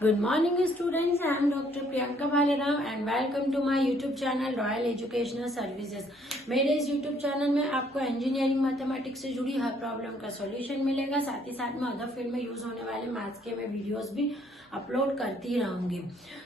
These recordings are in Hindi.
Good morning students, I am Dr. Priyanka Bhalerao and welcome to my YouTube channel Royal Educational Services। मेरे इस YouTube चैनल में आपको इंजीनियरिंग मैथमेटिक्स से जुड़ी हर प्रॉब्लम का सॉल्यूशन मिलेगा। साथ ही साथ में अदर फील्ड में यूज होने वाले मैथ्स के मैं वीडियोस भी अपलोड करती रहूंगी।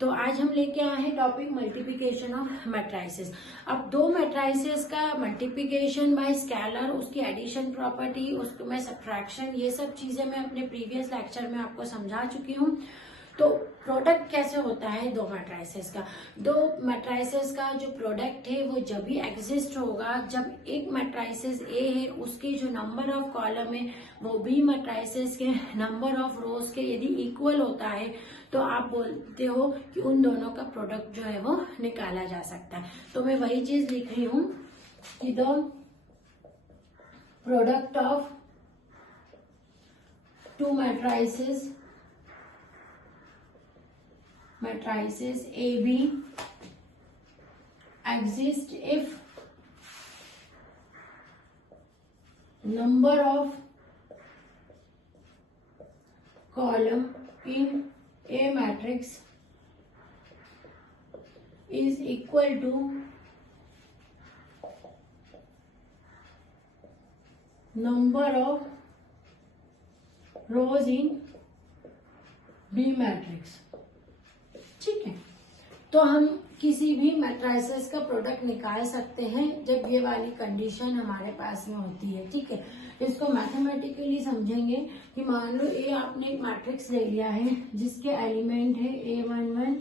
तो आज हम लेके आए हैं टॉपिक मल्टीप्लिकेशन ऑफ मैट्राइसेस। अब दो मैट्राइसेस का मल्टीप्लिकेशन बाय स्केलर, उसकी एडिशन प्रॉपर्टी, उसमें सब्ट्रैक्शन, ये सब चीजें मैं अपने प्रीवियस लेक्चर में आपको समझा चुकी हूँ। तो प्रोडक्ट कैसे होता है दो मैट्राइसेस का। दो मैट्राइसेस का जो प्रोडक्ट है वो जब भी एग्जिस्ट होगा जब एक मैट्राइसेस ए है उसके जो नंबर ऑफ कॉलम है वो बी मैट्राइसेस के नंबर ऑफ रोज के यदि इक्वल होता है तो आप बोलते हो कि उन दोनों का प्रोडक्ट जो है वो निकाला जा सकता है। तो मैं वही चीज लिख रही हूं कि the product of two matrices AB exist if number of column in a matrix is equal to number of rows in B matrix। ठीक है, तो हम किसी भी मैट्राइसेस का प्रोडक्ट निकाल सकते हैं जब ये वाली कंडीशन हमारे पास में होती है। ठीक है, इसको मैथमेटिकली समझेंगे कि मान लो ये आपने एक मैट्रिक्स ले लिया है जिसके एलिमेंट है A11,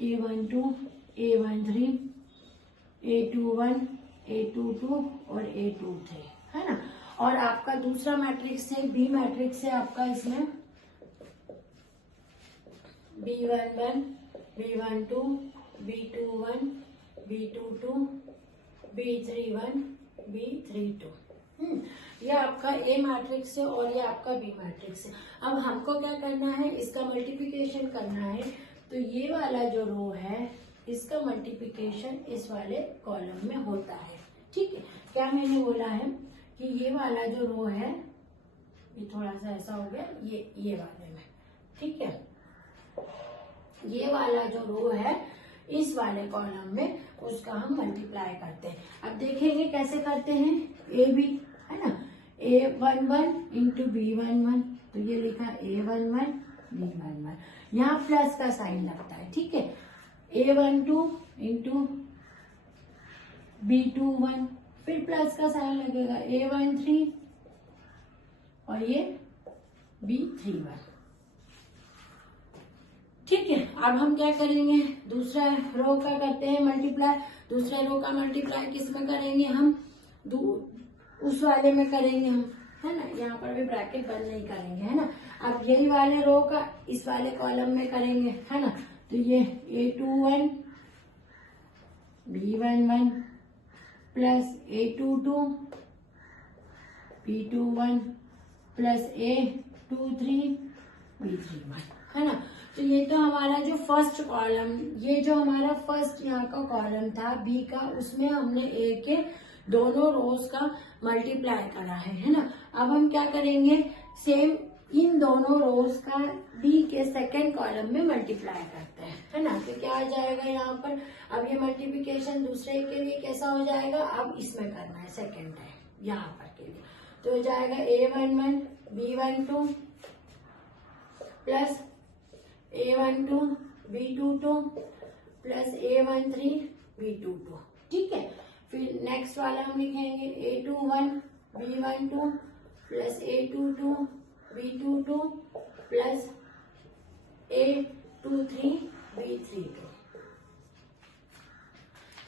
A12, A13, A21, A22 और A23, है ना। और आपका दूसरा मैट्रिक्स है बी मैट्रिक्स है आपका, इसमें B11, B12, B21, B22, B31, B32। ये आपका ए मैट्रिक्स है और ये आपका बी मैट्रिक्स है। अब हमको क्या करना है, इसका मल्टीप्लिकेशन करना है। तो ये वाला जो रो है इसका मल्टीप्लिकेशन इस वाले कॉलम में होता है। ठीक है, क्या मैंने बोला है कि ये वाला जो रो है ये थोड़ा सा ऐसा हो गया, ये वाले में। ठीक है, ये वाला जो रो है इस वाले कॉलम में उसका हम मल्टीप्लाई करते हैं। अब देखेंगे कैसे करते हैं। ए बी है ना, A11 इंटू B11, तो ये लिखा A11 B11, यहाँ प्लस का साइन लगता है। ठीक है, A12 इंटू B21 फिर प्लस का साइन लगेगा, A13 और ये B31। ठीक है, अब हम क्या करेंगे, दूसरा रो का करते हैं मल्टीप्लाई। दूसरे रो का मल्टीप्लाई किस में करेंगे हम, उस वाले में करेंगे हम, है ना। यहाँ पर भी ब्रैकेट बंद नहीं करेंगे, है ना। अब यही वाले रो का इस वाले कॉलम में करेंगे, है ना। तो ये A21 B11 plus A22 B21 plus A23 B31, है ना। तो ये तो हमारा जो फर्स्ट कॉलम, ये जो हमारा फर्स्ट यहाँ का कॉलम था बी का, उसमें हमने ए के दोनों रोज का मल्टीप्लाई करा है ना। अब हम क्या करेंगे, सेम इन दोनों रोज का बी के सेकेंड कॉलम में मल्टीप्लाई करते हैं, है ना। तो क्या आ जाएगा यहाँ पर, अब ये मल्टीप्लिकेशन दूसरे के लिए कैसा हो जाएगा, अब इसमें करना है सेकेंड टाइम यहाँ पर के लिए। तो हो जाएगा A11 B12 plus A12 B22 plus A13 B22। ठीक है, फिर नेक्स्ट वाला हम लिखेंगे A21 B12 plus A22 B22 plus A23 B32।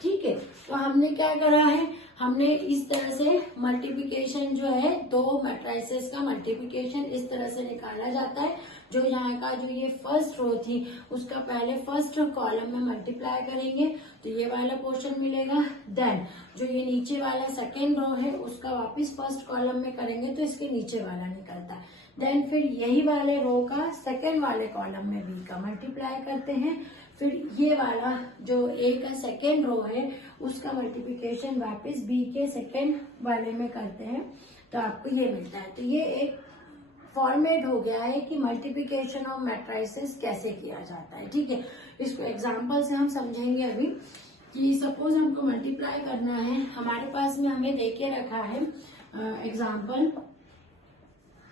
ठीक है, तो हमने क्या करा है, हमने इस तरह से मल्टीप्लिकेशन जो है दो मैट्राइसेस का मल्टीप्लिकेशन इस तरह से निकाला जाता है। जो यहाँ का जो ये फर्स्ट रो थी उसका पहले फर्स्ट कॉलम में मल्टीप्लाई करेंगे तो ये वाला पोर्शन मिलेगा। देन जो ये नीचे वाला सेकेंड रो है उसका वापस फर्स्ट कॉलम में करेंगे तो इसके नीचे वाला निकलता है। देन फिर यही वाले रो का सेकेंड वाले कॉलम में बी का मल्टीप्लाई करते हैं। फिर ये वाला जो ए का सेकेंड रो है उसका मल्टीप्लिकेशन वापस बी के सेकेंड वाले में करते हैं तो आपको ये मिलता है। तो ये एक फॉर्मेट हो गया है कि मल्टीप्लिकेशन ऑफ मैट्रिसेस कैसे किया जाता है। ठीक है, इसको एग्जांपल से हम समझेंगे अभी कि सपोज हमको मल्टीप्लाई करना है, हमारे पास में हमें देके रखा है एग्जांपल,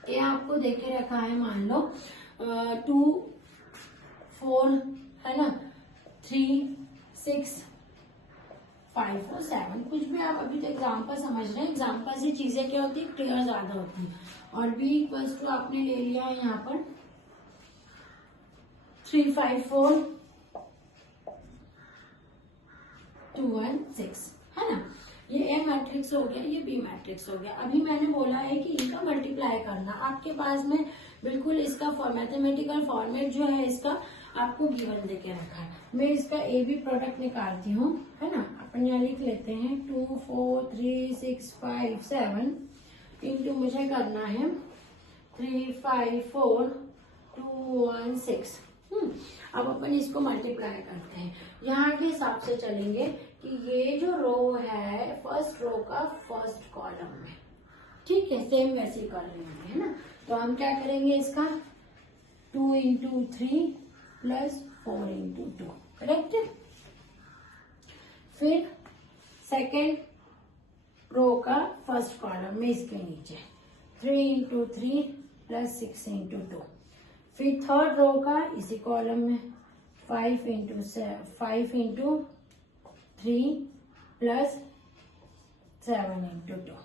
ये आपको देके रखा है, मान लो 2 4 है ना, 3 6 5 और 7, कुछ भी आप अभी तो एग्जाम्पल समझ रहे हैं। एग्जाम्पल से चीजें क्या होती है, क्लियर ज्यादा होती है। और b इक्वल्स टू आपने ले लिया है यहाँ पर 3 5 4 2 1 6, है ना। ये ए मैट्रिक्स हो गया, ये बी मैट्रिक्स हो गया। अभी मैंने बोला है कि इनका मल्टीप्लाई करना, आपके पास में बिल्कुल इसका मैथमेटिकल फॉर्मेट जो है इसका आपको गिवन देके रखा है। मैं इसका ए बी प्रोडक्ट निकालती हूँ, है ना। अपन यहाँ लिख लेते हैं 2 4 3 6 5 7 इंटू मुझे करना है 3 5 4 2 1 6। अब अपन इसको मल्टीप्लाई करते हैं, यहाँ के हिसाब से चलेंगे कि ये जो रो है फर्स्ट रो का फर्स्ट कॉलम में, ठीक है, सेम वैसे ही कर रहे हैं, है ना। तो हम क्या करेंगे, इसका 2 इंटू 3 प्लस 4 इंटू 2, करेक्ट। फिर सेकेंड रो का फर्स्ट कॉलम में इसके नीचे 3 इंटू 3 प्लस 6 इंटू 2। फिर थर्ड रो का इसी कॉलम में 5 इंटू 3 प्लस 7 इंटू 2,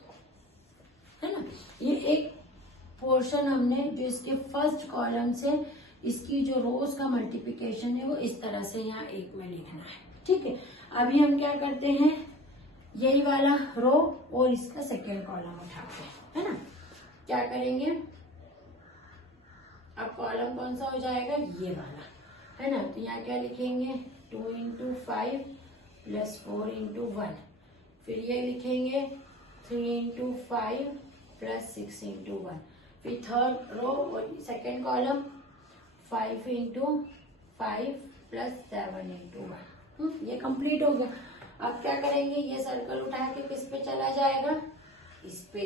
है ना। ये एक पोर्शन हमने जो इसके फर्स्ट कॉलम से इसकी जो रोज का मल्टीप्लिकेशन है वो इस तरह से यहाँ एक में लिखना है, ठीक है। अभी हम क्या करते हैं, यही वाला रो और इसका सेकेंड कॉलम उठाते हैं, है ना। क्या करेंगे, अब कॉलम कौन सा हो जाएगा, ये वाला, है ना। तो यहाँ क्या लिखेंगे 2 इंटू 5 प्लस 4 इंटू 1। फिर ये लिखेंगे 3 इंटू 5 प्लस 6 इंटू 1। फिर थर्ड रो और second column 5 into 5 plus 7 into 1। ये कंप्लीट हो गया। अब क्या करेंगे, ये सर्कल उठा के किस पे चला जाएगा, इस पे,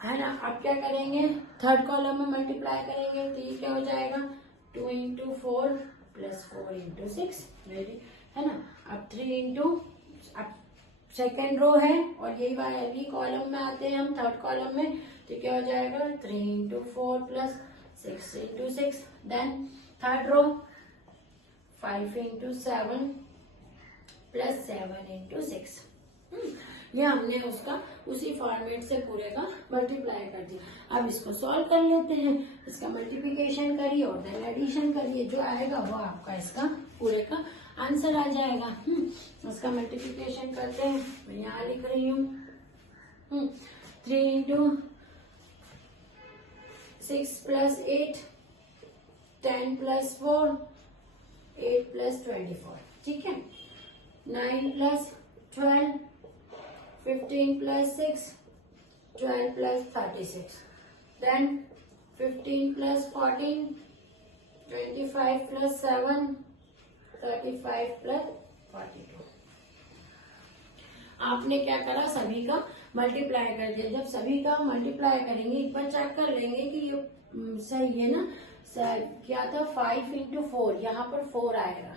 है ना। अब क्या करेंगे, थर्ड कॉलम में मल्टीप्लाई करेंगे तो ये क्या हो जाएगा 2 इंटू 4 प्लस 4 इंटू 6, है ना। अब 3 इंटू, अब सेकेंड रो है और यही वाली कॉलम में आते हैं हम थर्ड कॉलम में, तो क्या हो जाएगा 3 इंटू 4 प्लस 6 into 6। Then third row 5 into 7 प्लस 7 इंटू 6। ये हमने उसका उसी फॉर्मेट से पूरे का मल्टीप्लाई कर दिया। अब इसको सॉल्व कर लेते हैं, इसका मल्टीप्लिकेशन करिए और देन एडिशन करिए, जो आएगा वो आपका इसका पूरे का आंसर आ जाएगा। इसका मल्टीप्लिकेशन करते हैं, मैं यहाँ लिख रही हूँ 3 इंटू 6 प्लस 8 10 प्लस 4 8 प्लस 24, ठीक है। 9 plus 12 15 plus 6 12 plus 36, then 15 plus 14 25 plus 7 35 plus 42। आपने क्या करा, सभी का मल्टीप्लाई कर दिया। जब सभी का मल्टीप्लाई करेंगे एक बार चेक कर लेंगे कि ये सही है ना। क्या था 5 इंटू 4, यहाँ पर 4 आएगा,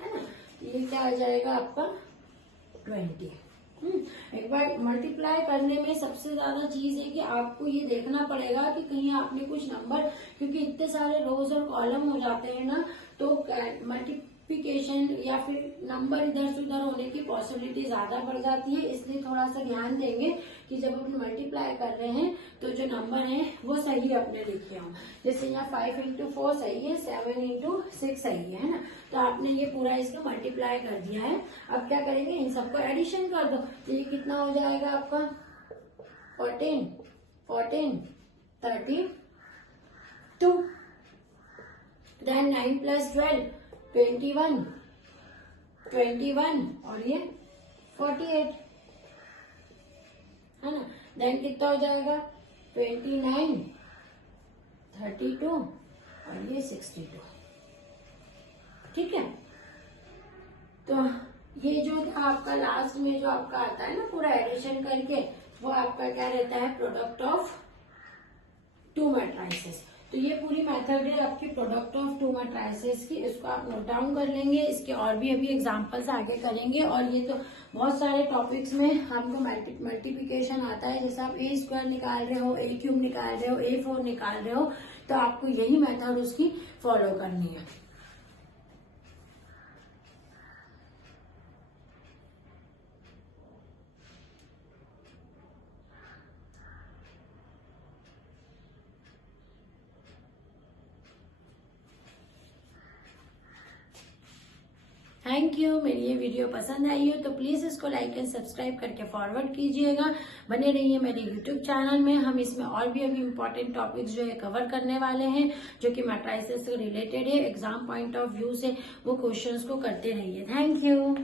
है ना। ये क्या आ जाएगा आपका 20। एक बार मल्टीप्लाई करने में सबसे ज्यादा चीज है कि आपको ये देखना पड़ेगा कि कहीं आपने कुछ नंबर, क्योंकि इतने सारे रोज और कॉलम हो जाते हैं ना, तो मल्टीप्लिकेशन या फिर नंबर इधर से उधर होने की पॉसिबिलिटी ज्यादा बढ़ जाती है। इसलिए थोड़ा सा ध्यान देंगे कि जब अपन मल्टीप्लाई कर रहे हैं तो जो नंबर है वो सही अपने लिखे हों। जैसे यहाँ 5 इंटू 4 सही है, 7 इंटू 6 सही है ना। तो आपने ये पूरा इसका मल्टीप्लाई कर दिया है। अब क्या करेंगे, इन सबको एडिशन कर दो, तो ये कितना हो जाएगा आपका 14 32, देन 9 प्लस 12 21 और ये 48, है ना। देन कितना हो जाएगा 29 32 और ये 62, ठीक है। तो ये जो था आपका लास्ट में जो आपका आता है ना पूरा एडिशन करके, वो आपका क्या रहता है, प्रोडक्ट ऑफ टू मैट्राइसेस। तो ये पूरी मेथड है आपकी प्रोडक्ट ऑफ टू मैट्राइसेस की, इसको आप नोट डाउन कर लेंगे। इसके और भी अभी एग्जांपल्स आगे करेंगे। और ये तो बहुत सारे टॉपिक्स में हमको मल्टीप्लिकेशन आता है, जैसे आप ए स्क्वायर निकाल रहे हो, ए क्यूब निकाल रहे हो, A4 निकाल रहे हो, तो आपको यही मेथड उसकी फॉलो करनी है। Thank you. मेरी ये वीडियो पसंद आई हो तो प्लीज इसको लाइक एंड सब्सक्राइब करके फॉरवर्ड कीजिएगा। बने रहिए मेरे यूट्यूब चैनल में। हम इसमें और भी अभी इम्पोर्टेंट टॉपिक्स जो है कवर करने वाले हैं, जो कि मैट्राइसेस से रिलेटेड है। एग्जाम पॉइंट ऑफ व्यू से वो क्वेश्चंस को करते रहिए। Thank you.